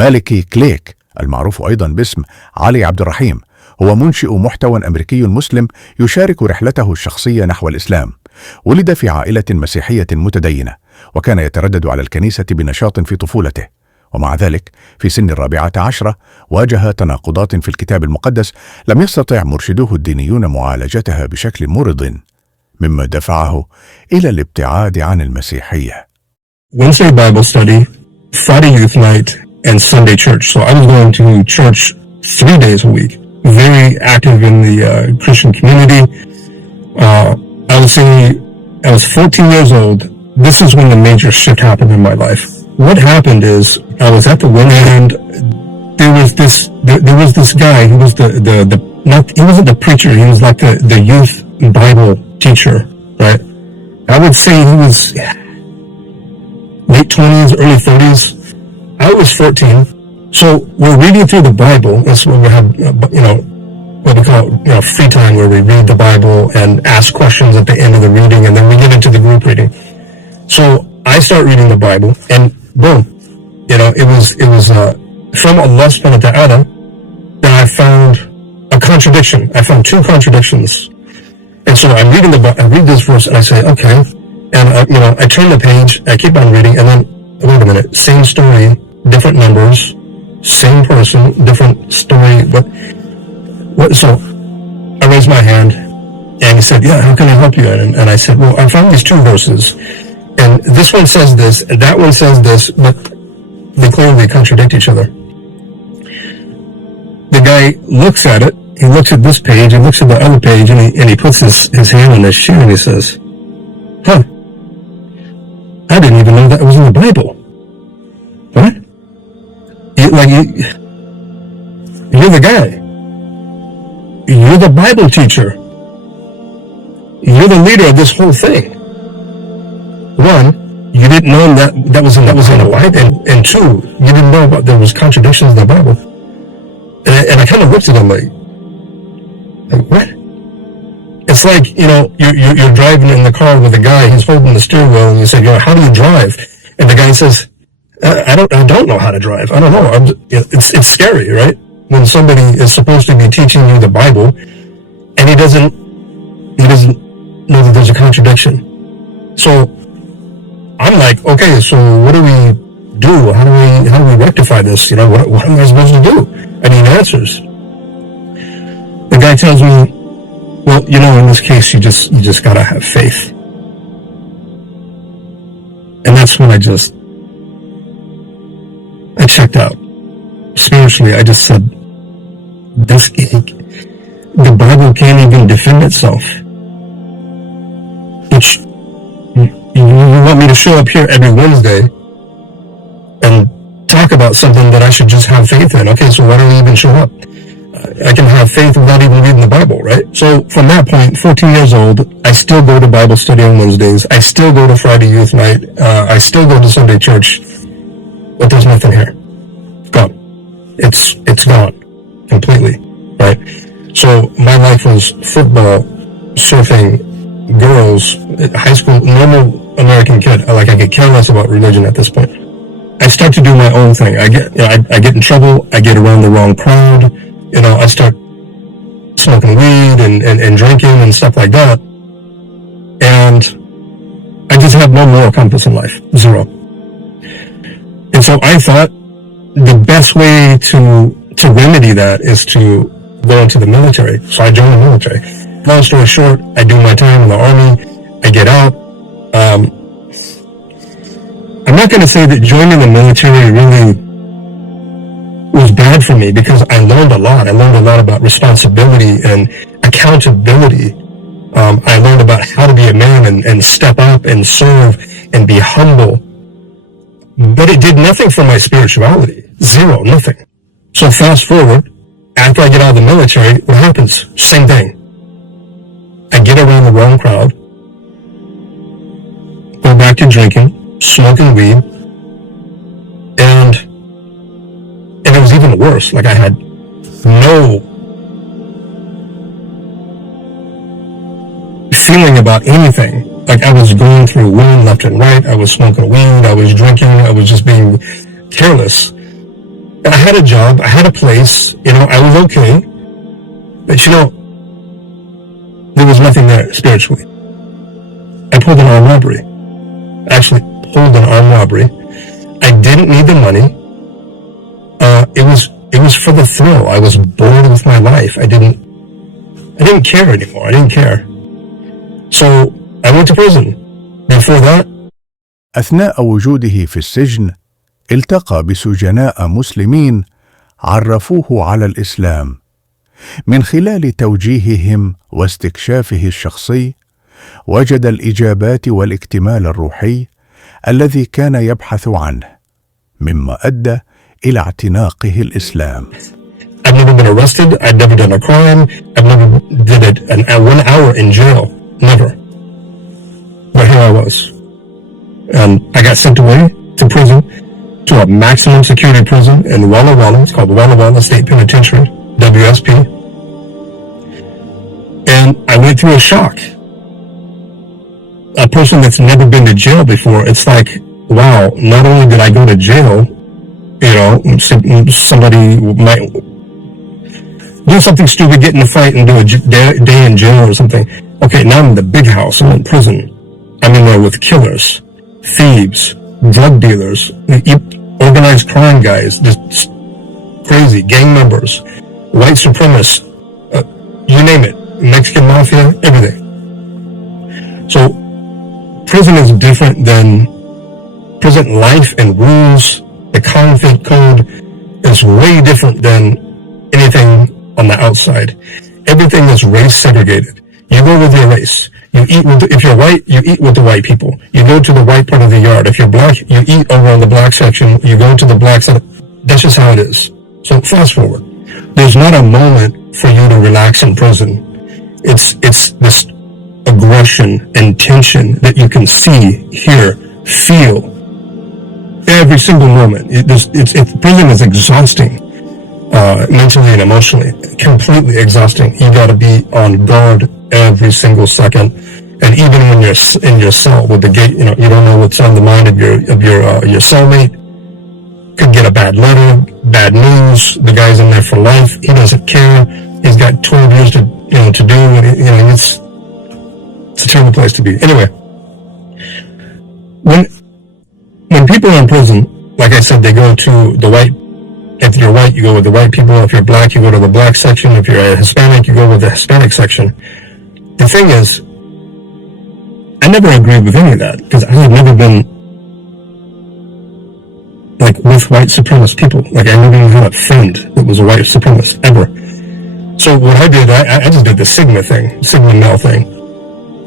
مالكي كليك المعروف أيضا باسم علي عبد الرحيم هو منشئ محتوى أمريكي مسلم يشارك رحلته الشخصية نحو الإسلام. ولد في عائلة مسيحية متدينة، وكان يتردد على الكنيسة بنشاط في طفولته، ومع ذلك في سن 14 واجه تناقضات في الكتاب المقدس لم يستطع مرشدوه الدينيون معالجتها بشكل مرض، مما دفعه إلى الابتعاد عن المسيحية. Wednesday Bible study, Friday youth night, and Sunday church. So I was going to church 3 days a week. Very active in the Christian community. I would say I was 14 years old. This is when the major shift happened in my life. What happened is I was at the one end. There was this guy. He was he wasn't the preacher. He was like the youth Bible teacher, right? I would say he was late 20s, early 30s. I was 14. So we're reading through the Bible. That's what we have, what we call, free time, where we read the Bible and ask questions at the end of the reading, and then we get into the group reading. So I start reading the Bible, and boom, it was from Allah subhanahu wa ta'ala that I found a contradiction. I found 2 contradictions. And so I read this verse, and I say, okay, and I turn the page, I keep on reading, and then wait a minute, same story, different numbers, same person, different story. What? So I raised my hand, and he said, yeah, how can I help you? And I said, well, I found these 2 verses, and this one says this, and that one says this, but they clearly contradict each other. The guy looks at it, he looks at this page, he looks at the other page, and he puts his hand on his shoe, and he says, huh, I didn't even know that was in the Bible. What? You're the guy. You're the Bible teacher. You're the leader of this whole thing. 1, you didn't know that was in the Bible, and 2, you didn't know about there was contradictions in the Bible. And I kind of looked at him like what? It's like you're driving in the car with a guy, he's holding the steering wheel, and you say, how do you drive? And the guy says, I don't know how to drive. I don't know. It's scary, right? When somebody is supposed to be teaching you the Bible, and he doesn't know that there's a contradiction. So I'm like, okay, so what do we do? How do we rectify this? What am I supposed to do? I need answers. The guy tells me, well, in this case, you just gotta have faith. And that's when I checked out. Spiritually, I just said, the Bible can't even defend itself. But you want me to show up here every Wednesday and talk about something that I should just have faith in? Okay, so why don't we even show up? I can have faith without even reading the Bible, right? So from that point, 14 years old, I still go to Bible study on Wednesdays. I still go to Friday youth night. I still go to Sunday church. But there's nothing here. Gone. It's gone completely, right? So my life was football, surfing, girls, high school, normal American kid. I get careless about religion at this point. I start to do my own thing. I get in trouble. I get around the wrong crowd. I start smoking weed and drinking and stuff like that. And I just have no moral compass in life. 0. And so I thought the best way to remedy that is to go into the military. So I joined the military. Long story short, I do my time in the Army. I get out. I'm not going to say that joining the military really was bad for me, because I learned a lot. I learned a lot about responsibility and accountability. I learned about how to be a man and step up and serve and be humble. But it did nothing for my spirituality. 0, nothing. So fast forward, after I get out of the military, what happens? Same thing. I get around the wrong crowd, go back to drinking, smoking weed, and it was even worse. Like I had no feeling about anything. Like I was going through wind left and right. I was smoking weed. I was drinking. I was just being careless. I had a job, I had a place, I was okay. But there was nothing there spiritually. I pulled an armed robbery. Actually, pulled an armed robbery. I didn't need the money. It was for the thrill. I was bored with my life. I didn't care anymore. I didn't care. So I went to prison. Before that, أثناء وجوده في السجن التقى بسجناء مسلمين عرفوه على الإسلام. من خلال توجيههم واستكشافه الشخصي وجد الإجابات والاكتمال الروحي الذي كان يبحث عنه، مما أدى إلى اعتناقه الإسلام. I've never been arrested. I've never done a crime. I've never did an 1 hour in jail. Never. But here I was. And I got sent away to prison, to a maximum security prison in Walla Walla. It's called Walla Walla State Penitentiary, WSP. And I went through a shock. A person that's never been to jail before, it's like, wow, not only did I go to jail, somebody might do something stupid, get in a fight and do a day in jail or something. Okay, now I'm in the big house, I'm in prison. I'm in there with killers, thieves, drug dealers, organized crime guys, just crazy, gang members, white supremacists, you name it, Mexican mafia, everything. So prison is different than prison life and rules. The conflict code is way different than anything on the outside. Everything is race segregated. You go with your race. You eat with, if you're white, you eat with the white people. You go to the white part of the yard. If you're black, you eat over on the black section. You go to the black side. That's just how it is. So fast forward. There's not a moment for you to relax in prison. It's this aggression and tension that you can see, hear, feel every single moment. Prison is exhausting, mentally and emotionally, completely exhausting. You got to be on guard every single second, and even when you're in your cell with the gate, you don't know what's on the mind of your cellmate. Could get a bad letter, bad news. The guy's in there for life. He doesn't care. He's got 12 years to do. It's a terrible place to be. Anyway, when people are in prison, like I said, they go to the white. If you're white, you go with the white people. If you're black, you go to the black section. If you're a Hispanic, you go with the Hispanic section. The thing is, I never agreed with any of that because I had never been like with white supremacist people. Like I never even had a friend that was a white supremacist ever. So what I did, I just did the Sigma male thing.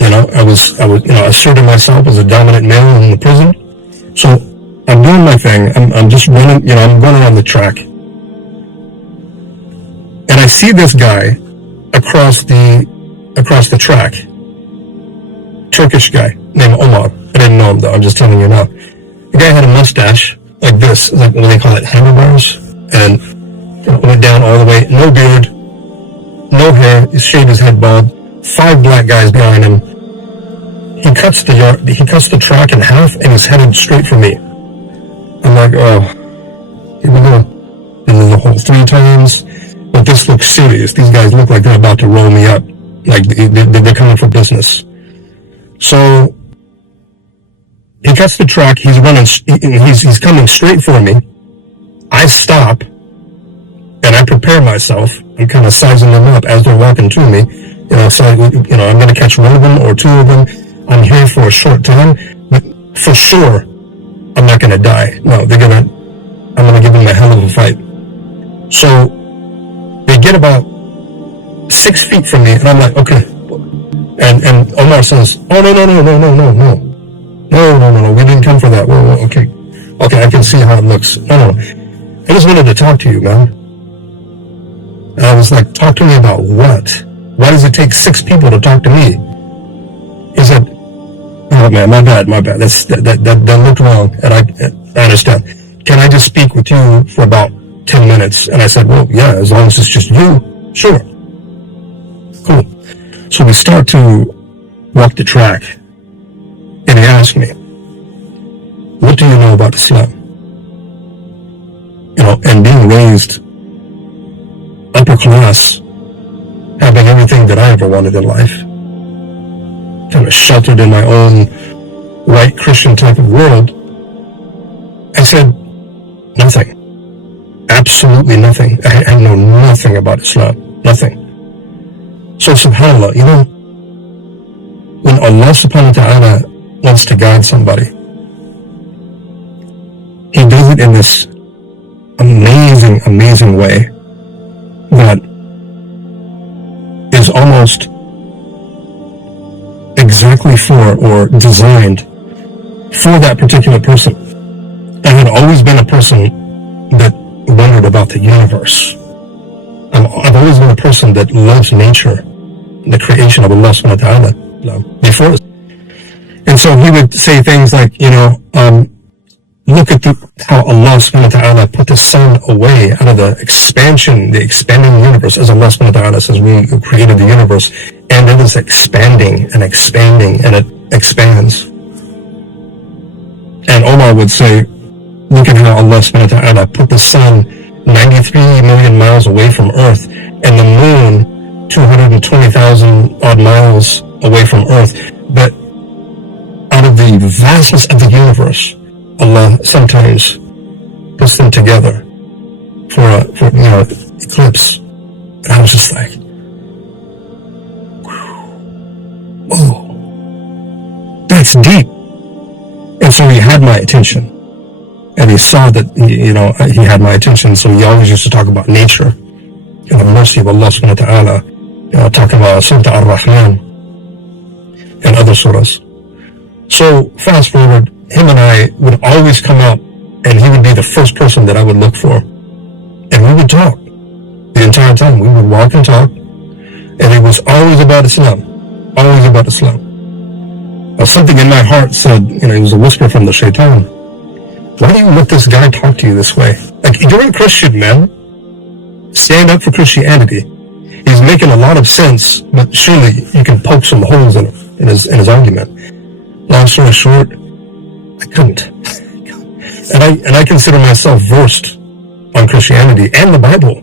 I was asserting myself as a dominant male in the prison. So I'm doing my thing. I'm just running, I'm running on the track. And I see this guy across the track. Turkish guy named Omar. I didn't know him though. I'm just telling you now. The guy had a mustache like this, like what do they call it, handlebars, and went down all the way. No beard, no hair. He shaved his head bald. 5 black guys behind him. He cuts the track in half and he's headed straight for me. I'm like, oh, here we go. And then the whole 3 times. But this looks serious. These guys look like they're about to roll me up. Like they're coming for business. So he cuts the track. He's running. He's coming straight for me. I stop and I prepare myself. I'm kind of sizing them up as they're walking to me. So I'm going to catch 1 of them or 2 of them. I'm here for a short time, but for sure, I'm not going to die. No, I'm going to give them a hell of a fight. So they get about 6 feet from me, and I'm like, okay. And Omar says, oh, no, we didn't come for that. Whoa, okay, I can see how it looks. No, I just wanted to talk to you, man. And I was like, talk to me about what? Why does it take 6 people to talk to me? He said, oh man, my bad. That looked wrong, and I understand. Can I just speak with you for about 10 minutes? And I said, well, yeah, as long as it's just you, sure. Cool. So we start to walk the track, and he asked me, what do you know about Islam? and being raised upper class, having everything that I ever wanted in life, kind of sheltered in my own white Christian type of world, I said, nothing. Absolutely nothing. I know nothing about Islam. Nothing. So subhanAllah, when Allah subhanahu wa ta'ala wants to guide somebody, He does it in this amazing, amazing way that is almost exactly for or designed for that particular person. I had always been a person that wondered about the universe. I've always been a person that loves nature, the creation of Allah subhanahu wa ta'ala before. And so he would say things like, look at how Allah subhanahu wa ta'ala put the sun away out of the expanding universe. As Allah subhanahu wa ta'ala says, we created the universe, and it is expanding and expanding, and it expands. And Omar would say, look at how Allah subhanahu wa ta'ala put the sun 93 million miles away from Earth, and the moon 220,000 odd miles away from Earth. But out of the vastness of the universe, Allah sometimes puts them together for eclipse. And I was just like, whoa, that's deep. And so he had my attention, and he saw that he had my attention. So he always used to talk about nature and the mercy of Allah subhanahu wa ta'ala, talking about Surah Ar-Rahman and other surahs. So fast forward, him and I would always come out, and he would be the first person that I would look for, and we would talk the entire time. We would walk and talk, and it was always about Islam, always about Islam. Something in my heart said, it was a whisper from the shaitan, why do you let this guy talk to you this way? Like, you're a Christian, man. Stand up for Christianity. He's making a lot of sense, but surely you can poke some holes in his argument. Long story short, I couldn't. And I consider myself versed on Christianity and the Bible.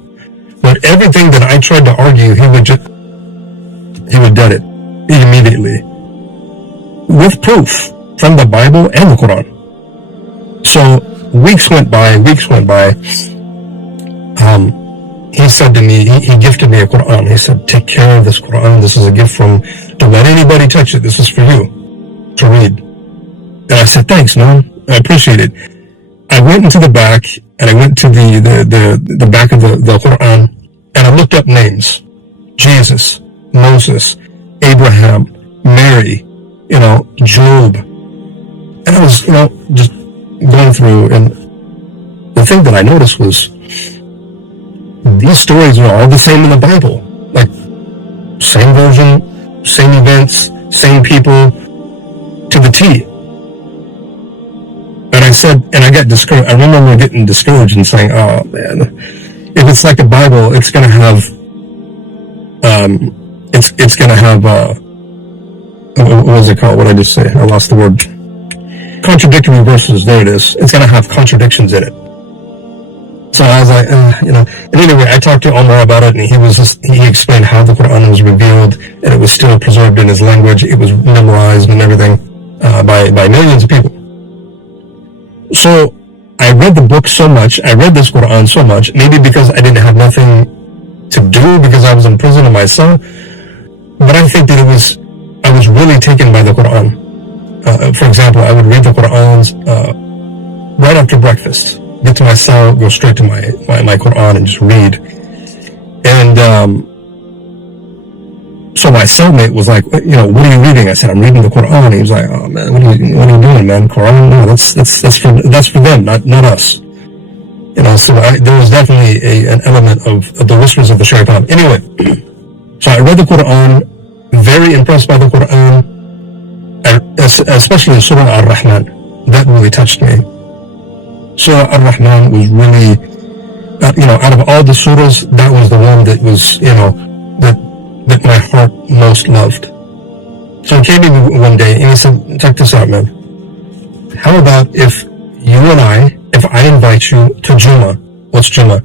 But everything that I tried to argue, he would dead it immediately, with proof from the Bible and the Quran. So weeks went by. He said to me, he gifted me a Quran. He said, take care of this Quran. This is a gift from, don't let anybody touch it. This is for you to read. And I said, thanks, man. I appreciate it. I went into the back, and I went to the back of the Quran, and I looked up names. Jesus, Moses, Abraham, Mary, Job. And I was, just going through, and the thing that I noticed was these stories are all the same in the Bible. Like, same version, same events, same people, to the T. And I said, and I got discouraged. I remember getting discouraged and saying, oh man, if it's like the Bible, it's going to have, it's going to have, what was it called? What did I just say? I lost the word. Contradictory verses. There it is. It's going to have contradictions in it. So I was like, and anyway, I talked to Omar about it, and he explained how the Quran was revealed, and it was still preserved in his language. It was memorized and everything, by millions of people. So I read the book so much, I read this Quran so much, maybe because I didn't have nothing to do because I was in prison in my cell, but I think that I was really taken by the Quran. For example, I would read the Qurans right after breakfast, get to my cell, go straight to my Quran and just read. And so my cellmate was like, what are you reading? I said, I'm reading the Quran. He was like, oh man, what are you doing, man? Quran? No, that's for them, not us. So there was definitely an element of the whispers of the shaitan. Anyway, so I read the Quran, very impressed by the Quran, especially Surah Ar-Rahman. That really touched me. Surah Ar-Rahman was really, out of all the surahs, that was the one that was, that my heart most loved. So he came to me one day and he said, check this out, man. How about if I invite you to Jummah What's Jummah?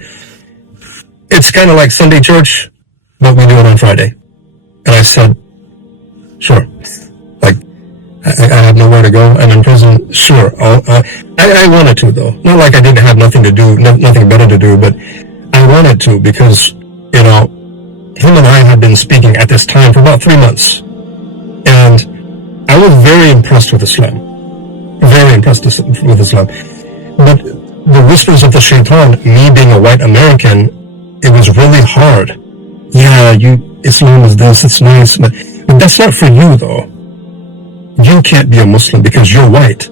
It's kind of like Sunday church, but we do it on Friday. And I said, sure. Like, I have nowhere to go. I'm in prison. Sure. I wanted to, though. Not like I didn't have nothing to do, nothing better to do, but I wanted to because, you know, him and I had been speaking at this time for about 3 months. And I was very impressed with Islam. Very impressed with Islam. But the whispers of the shaitan, me being a white American, it was really hard. Yeah, Islam is this, it's nice, but that's not for you, though. You can't be a Muslim because you're white.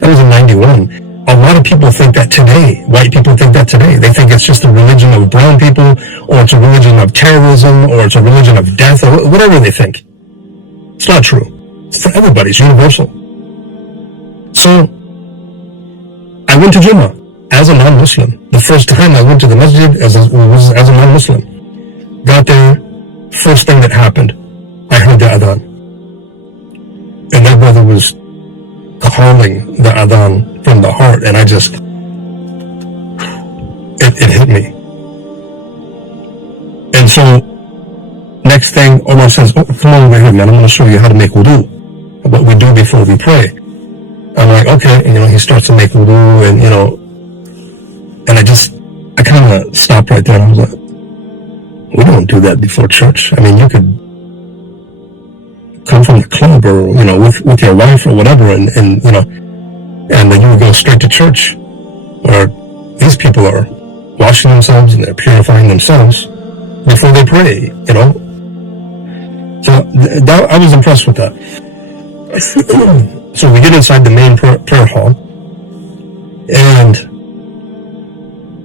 That was in 91. A lot of people think that today. White people think that today. They think it's just a religion of brown people, or it's a religion of terrorism, or it's a religion of death, or whatever they think. It's not true. It's for everybody. It's universal. So, I went to Jummah as a non-Muslim. The first time I went to the masjid was as a non-Muslim. Got there, first thing that happened, I heard the adhan. And that brother was calling the adhan from the heart, and I just, it hit me. And so, next thing, Omar says, oh, come on over here, man, I'm going to show you how to make wudu. What we do before we pray. I'm like, okay, and, he starts to make wudu, and, and I kind of stopped right there, and I was like, we don't do that before church. I mean, you could come from the club or, with your wife or whatever, and then you would go straight to church, where these people are washing themselves and they're purifying themselves before they pray, So I was impressed with that. So we get inside the main prayer hall, and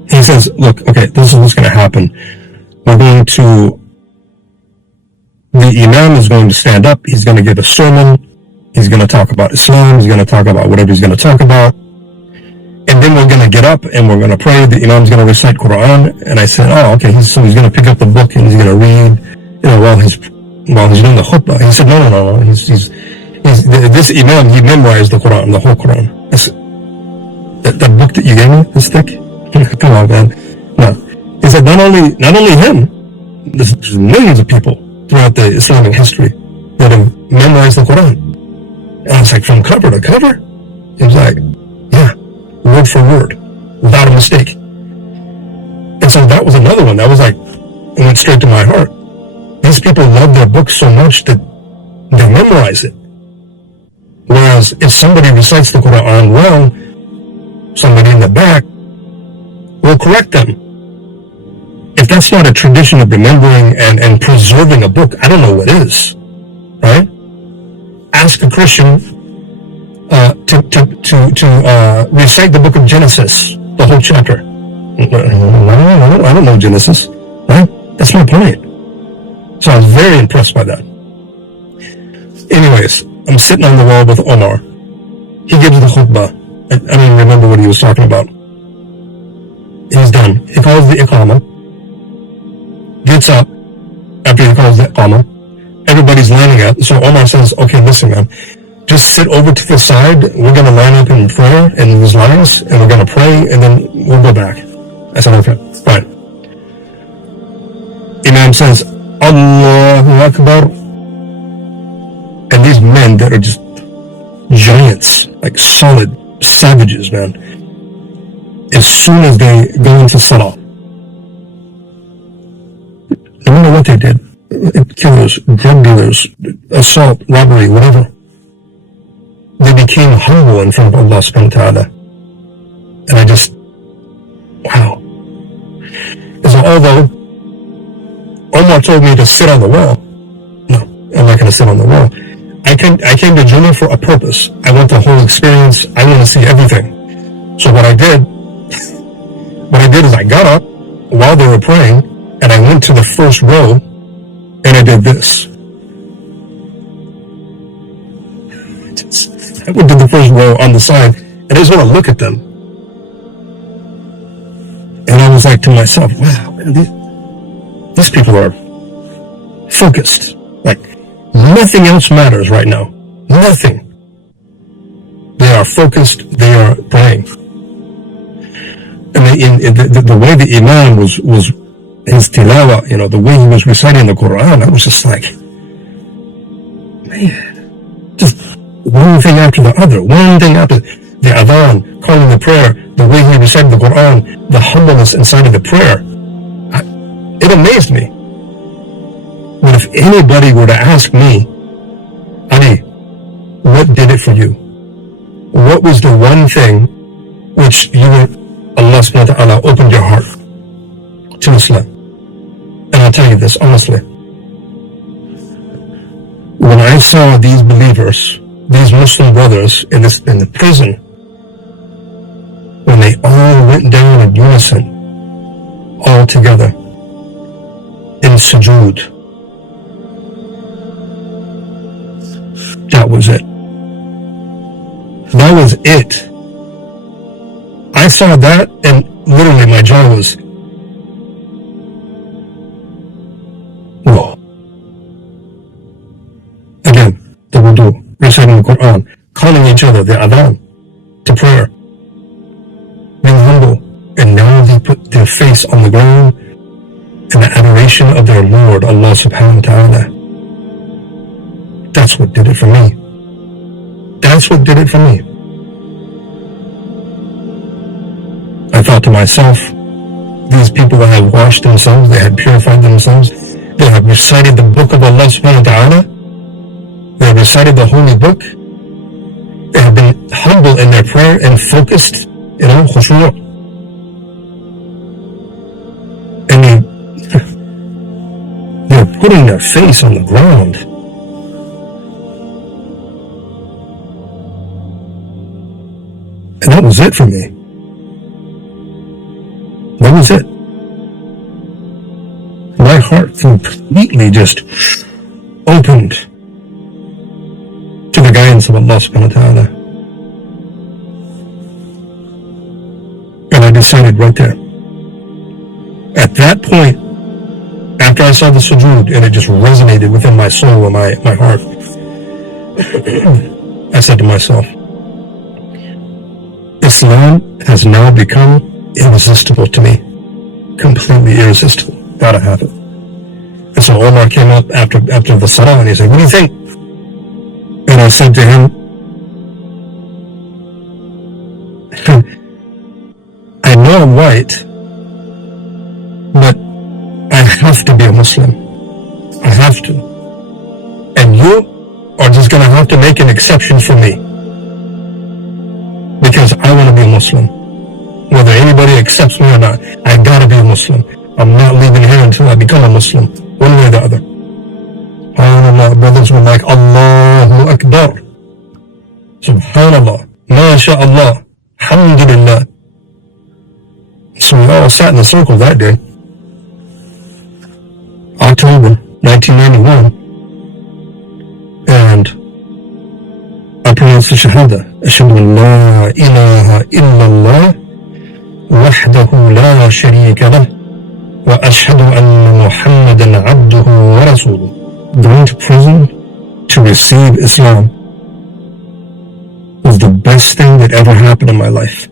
he says, look, okay, this is what's going to happen. The imam is going to stand up, he's going to give a sermon, he's going to talk about Islam, he's going to talk about whatever he's going to talk about, and then we're going to get up and we're going to pray, the imam's going to recite Quran, and I said, oh, okay, so he's going to pick up the book and he's going to read, while he's doing the khutbah. He said, no, this imam, he memorized the Quran, the whole Quran. That book that you gave me, this thick? Come on, man. No. He said, not only him, there's millions of people throughout the Islamic history that have memorized the Quran. And I was like, from cover to cover? He was like, yeah, word for word, without a mistake. And so that was another one. That was like, it went straight to my heart. These people love their books so much that they memorize it. Whereas if somebody recites the Quran wrong, somebody in the back will correct them. If that's not a tradition of remembering and preserving a book, I don't know what is, right? Ask a Christian to recite the book of Genesis, the whole chapter. I don't know Genesis, right? That's my point. So I was very impressed by that. Anyways, I'm sitting on the wall with Omar. He gives the khutbah. I don't even remember what he was talking about. He's done. He calls the iqamah. Gets up after he calls the iqamah. Everybody's lining up. So Omar says, okay, listen, man. Just sit over to the side. We're going to line up in prayer in these lines, and we're going to pray, and then we'll go back. I said, okay, fine. Imam says, Allahu Akbar. And these men that are just giants, like solid savages, man, as soon as they go into salah, no matter what they did, killers, drug dealers, assault, robbery, whatever, they became humble in front of Allah subhanahu wa ta'ala. And I just, wow. And so although Omar told me to sit on the wall, no, I'm not going to sit on the wall. I came to Jummah for a purpose. I want the whole experience. I want to see everything. So what I did is I got up while they were praying, and I went to the first row, and I did this. I went to the first row on the side, and I just want to look at them. And I was like to myself, wow, man, these people are focused. Like, nothing else matters right now. Nothing. They are focused. They are praying. the way the Imam was his tilawa, the way he was reciting the Quran, I was just like, man, just one thing after the other, one thing after the adhan, calling the prayer, the way he recited the Quran, the humbleness inside of the prayer. It amazed me. But if anybody were to ask me, Ali, what did it for you? What was the one thing which Allah subhanahu wa ta'ala opened your heart to Islam? And I'll tell you this honestly. When I saw these believers, these Muslim brothers in the prison, when they all went down in unison, all together, in sujood, that was it. That was it. I saw that and literally my jaw was, whoa. Again, the wudu, reciting the Quran, calling each other, the adhan, to prayer, being humble, and now they put their face on the ground in the adoration of their Lord, Allah subhanahu wa ta'ala. That's what did it for me. That's what did it for me. I thought to myself, these people that have washed themselves, they had purified themselves, they have recited the book of Allah subhanahu wa ta'ala, they have recited the holy book, they have been humble in their prayer and focused, khushu'. And they're putting their face on the ground. And that was it for me. That was it. My heart completely just opened to the guidance of Allah subhanahu wa ta'ala. And I decided right there. At that point, after I saw the sujood and it just resonated within my soul and my heart, I said to myself, Islam has now become irresistible to me. Completely irresistible. Gotta have it. And so Omar came up after the salah and he said, what do you think? And I said to him, I know I'm right, but I have to be a Muslim. I have to. And you are just gonna have to make an exception for me. Because I want to be a Muslim. Whether anybody accepts me or not, I gotta be a Muslim. I'm not leaving here until I become a Muslim. One way or the other. SubhanAllah, brothers were like, Allahu Akbar. SubhanAllah. MashaAllah. Alhamdulillah. So we all sat in a circle that day. October 1991. And I pronounced the Shahada. أشهد أن لا إله إلا الله وحده لا شريك له وأشهد أن محمدا عبده ورسوله. Going to prison to receive Islam was the best thing that ever happened in my life.